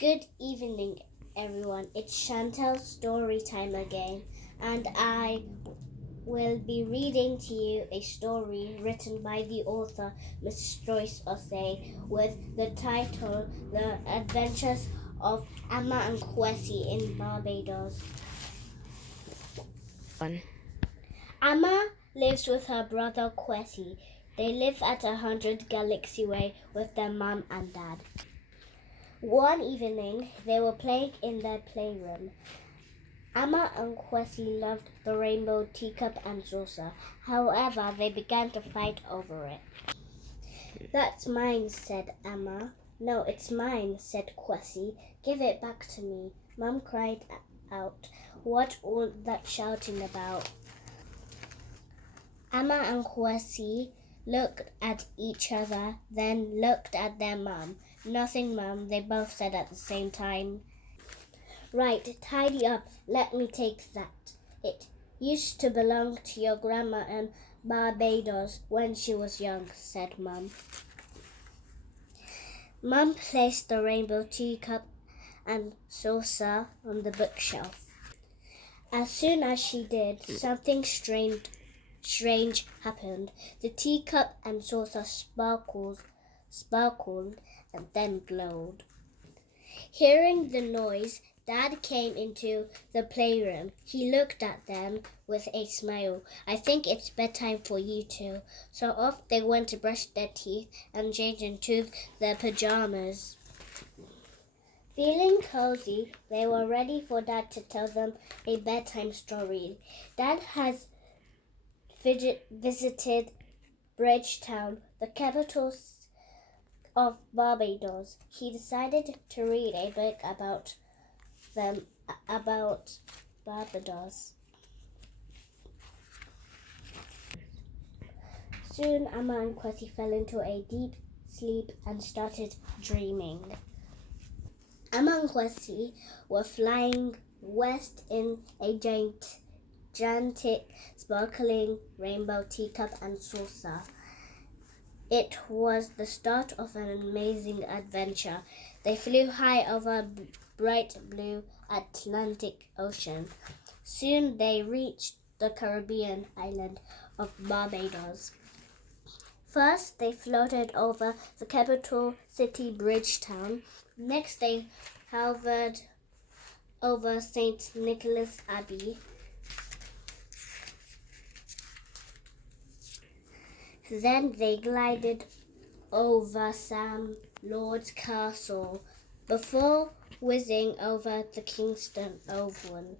Good evening, everyone. It's Chantelle's story time again, and I will be reading to you a story written by the author, Miss Joyce Osei, with the title The Adventures of Amma and KWESSI in Barbados. Amma lives with her brother KWESSI. They live at 100 Galaxy Way with their mum and dad. One evening, they were playing in their playroom. Amma and KWESSI loved the rainbow teacup and saucer. However, they began to fight over it. "That's mine," said Amma. "No, it's mine," said KWESSI. "Give it back to me." Mum cried out. "What all that shouting about?" Amma and KWESSI looked at each other, then looked at their mum. "Nothing, Mum," they both said at the same time. "Right, tidy up. Let me take that. It used to belong to your grandma in Barbados when she was young," said Mum. Mum placed the rainbow teacup and saucer on the bookshelf. As soon as she did, something strange happened. The teacup and saucer sparkled and then glowed. Hearing the noise, Dad came into the playroom. He looked at them with a smile. "I think it's bedtime for you two." So off they went to brush their teeth and change into their pajamas. Feeling cozy, they were ready for Dad to tell them a bedtime story. Dad has visited Bridgetown, the capital of Barbados. He decided to read a book about Barbados. Soon Amma and KWESSI fell into a deep sleep and started dreaming. Amma and KWESSI were flying west in a gigantic, sparkling rainbow teacup and saucer. It was the start of an amazing adventure. They flew high over bright blue Atlantic Ocean. Soon they reached the Caribbean island of Barbados. First, they floated over the capital city, Bridgetown. Next, they hovered over St. Nicholas Abbey. Then they glided over Sam Lord's Castle before whizzing over the Kingston Oval.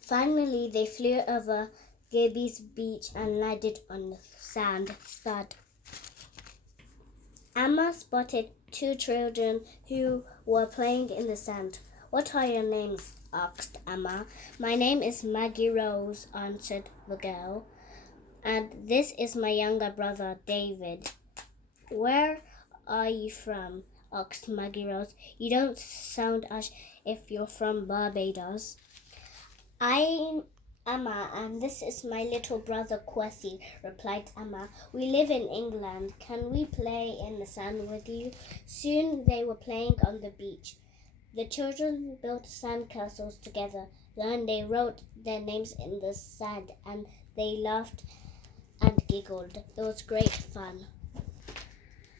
Finally, they flew over Gibby's Beach and landed on the sand. Thud. Amma spotted two children who were playing in the sand. "What are your names?" asked Amma. "My name is Maggie Rose," answered the girl. "And this is my younger brother, David." "Where are you from?" asked Maggie Rose. "You don't sound as if you're from Barbados." "I'm Amma, and this is my little brother, KWESSI," replied Amma. "We live in England. Can we play in the sand with you?" Soon they were playing on the beach. The children built sand castles together. Then they wrote their names in the sand, and they laughed and giggled. It was great fun.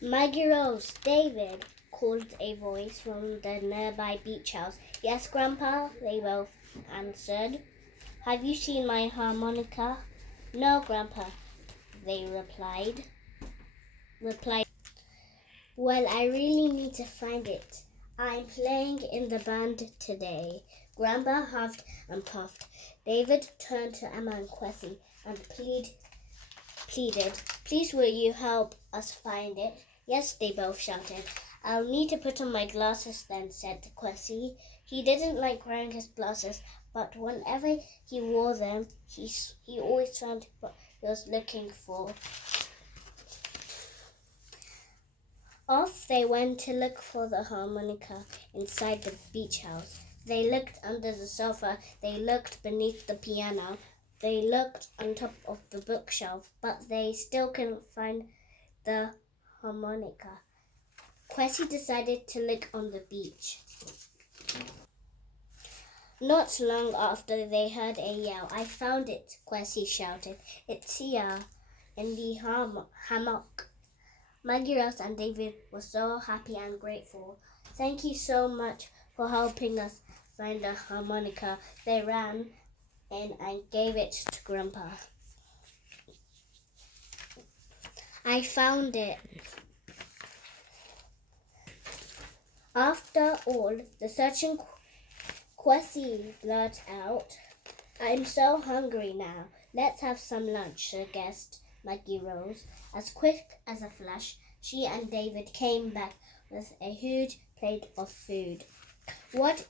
"Maggie Rose, David," called a voice from the nearby beach house. "Yes, Grandpa," they both answered. "Have you seen my harmonica?" "No, Grandpa," they replied. "Well, I really need to find it. I'm playing in the band today." Grandpa huffed and puffed. David turned to Amma and KWESSI and pleaded, "Please, will you help us find it?" "Yes," they both shouted. "I'll need to put on my glasses then," said KWESSI. He didn't like wearing his glasses, but whenever he wore them, he always found what he was looking for. Off they went to look for the harmonica inside the beach house. They looked under the sofa. They looked beneath the piano. They looked on top of the bookshelf, but they still couldn't find the harmonica. KWESSI decided to look on the beach. Not long after, they heard a yell. "I found it," KWESSI shouted. "It's here, in the hammock." Maggie Rose and David were so happy and grateful. "Thank you so much for helping us find the harmonica." They ran in and gave it to Grandpa. "I found it." After all the searching, KWESSI blurted out, "I'm so hungry now. Let's have some lunch," suggested Maggie Rose. As quick as a flash, she and David came back with a huge plate of food. "What's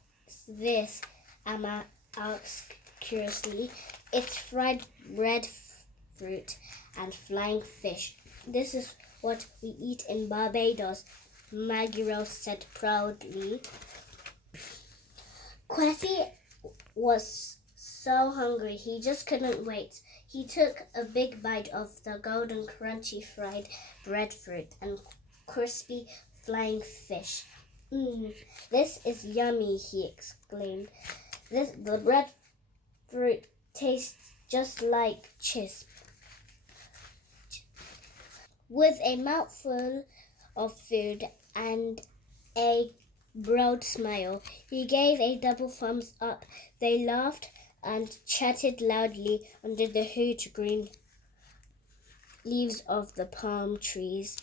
this?" Amma asked curiously. "It's fried breadfruit and flying fish. This is what we eat in Barbados," Maggie Rose said proudly. KWESSI was so hungry he just couldn't wait. He took a big bite of the golden crunchy fried breadfruit and crispy flying fish. This is yummy," he exclaimed. The breadfruit tastes just like cheese." With a mouthful of food and a broad smile, he gave a double thumbs up. They laughed and chatted loudly under the huge green leaves of the palm trees.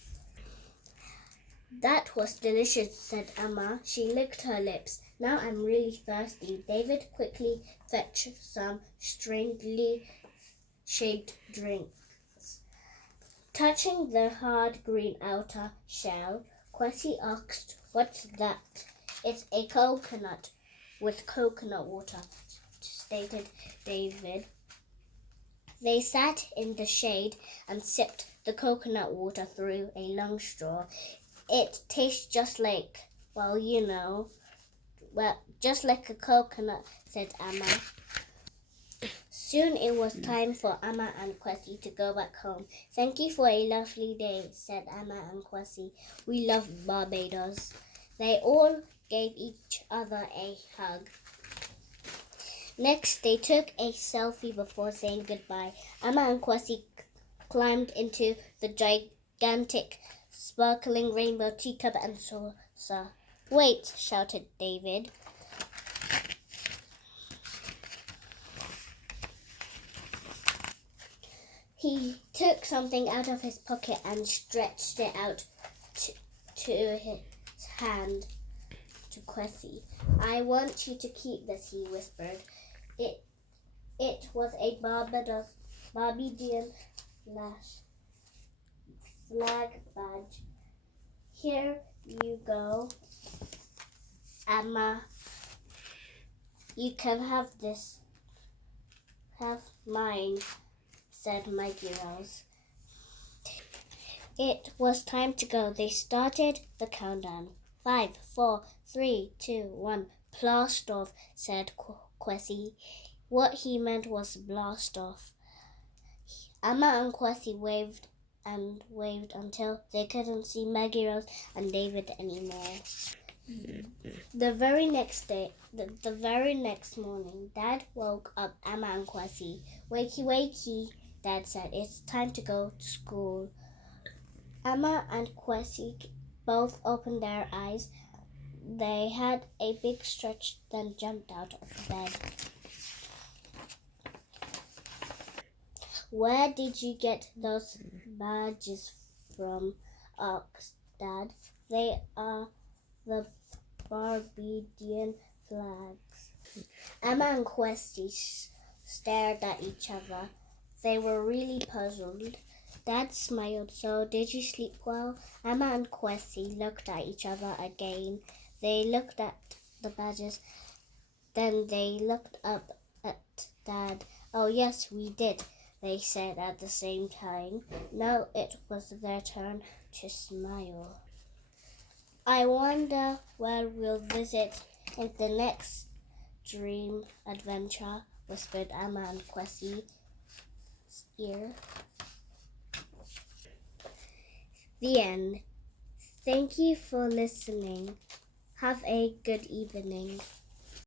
"That was delicious," said Amma. She licked her lips. "Now I'm really thirsty." David quickly fetched some strangely shaped drinks. Touching the hard green outer shell, KWESSI asked, "What's that?" "It's a coconut with coconut water," stated David. They sat in the shade and sipped the coconut water through a long straw. "It tastes just like, just like a coconut," said Amma. Soon it was time for Amma and KWESSI to go back home. "Thank you for a lovely day," said Amma and KWESSI. "We love Barbados." They all gave each other a hug. Next, they took a selfie before saying goodbye. Amma and KWESSI climbed into the gigantic, sparkling rainbow teacup and saucer. "Wait," shouted David. He took something out of his pocket and stretched it out to his hand to KWESSI. "I want you to keep this," he whispered. It was a Barbadian flag badge. "Here you go, Amma. You can have this. Have mine," said Maggie Rose. It was time to go. They started the countdown. 5, 4, 3, 2, 1. "Blast off," said KWESSI. What he meant was blast off. Amma and KWESSI waved and waved until they couldn't see Maggie Rose and David anymore. The very next morning, Dad woke up Amma and KWESSI. "Wakey, wakey," Dad said. "It's time to go to school." Amma and KWESSI both opened their eyes. They had a big stretch, then jumped out of bed. "Where did you get those badges from?" asked Dad. "They are the Barbadian flags." Amma and KWESSI stared at each other. They were really puzzled. Dad smiled. "So, did you sleep well?" Amma and KWESSI looked at each other again. They looked at the badges. Then they looked up at Dad. "Oh, yes, we did," they said at the same time. Now it was their turn to smile. "I wonder where we'll visit in the next dream adventure," whispered Amma and KWESSI's ear. The end. Thank you for listening. Have a good evening.